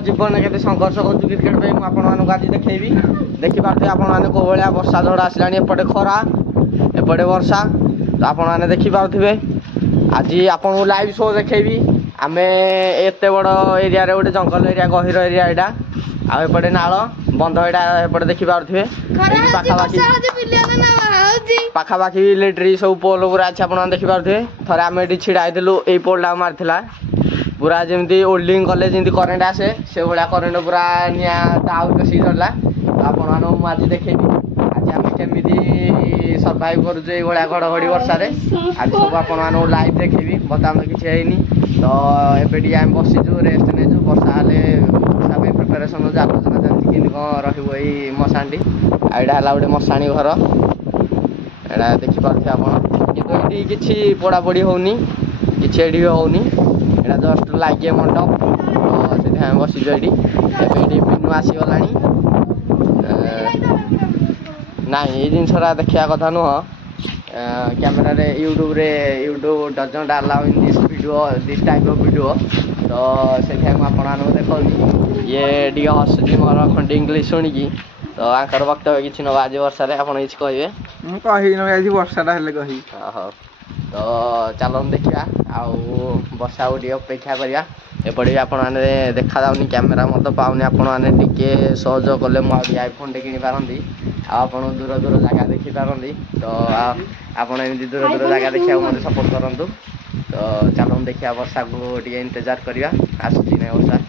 जीवन में संघर्ष कर क्रिकेट पे मुझे आज देखी देखिपे आपने कौ भाया वर्षा झड़ आसला एपटे खरा एपटे वर्षा तो आपने देखिपे आज आपको लाइव शो देखेबी आम एत बड़ एरिया गोटे जंगल एरिया गहिर एरिया यहाँ आपटे नाल बंध यहाँ एपटे देखिपे पाखापाखि इलेक्ट्री सब पोल पूरा अच्छे आप देखिपे थे आम ये छिड़ा ये पोलटा मार्ला पूरा जमी ओल्डिंग कले जमी करेन्ट आसे से भाया करेन्ट पूरा निआ सी चलला आप आज देखेबी आज आम केमी सर्वाइव करूँ घड़घड़ी वर्षा आज सब आप लाइव देखेबी बर्तमान किसी है तो ये आम बसीचु रेस्ट नहीं वर्षा हेल्ले वर्षा प्रिपेरेसन आलोचना चलती कौन रही मशाणी आईटा है गोटे मशाणी घर यहाँ देखिपे आप कि किसी पढ़ापढ़ी होनी किसी ये होनी यहाँ जस्ट लगे मंडप तो से बसीचु ये पिनु आसीगला ना ये जिनसा देखा कथा नुह कैमेरा रे YouTube doesn't allow in this type of video तो से आपको देखा ये टी हसुची मोर खंडी इंग्लीश शुणिकी तो आंकर वक्तव्य किसी ना आज वर्षा आप कहे कही वर्षा कही तो चलो देखा आउ वर्षा को अपेक्षा करवा एपटे आपने देखा जाऊनी कैमेरा मत पाऊनी आपके सहयोग कले मुझे आईफोन टे किपारती आप दूर दूर जगह देखिपारती तो आपड़ एमती दूर दूर जगह देखा मत सपोर्ट करूँ तो चलो देखिए वर्षा को इंतजार करवा आसूची ना वर्षा।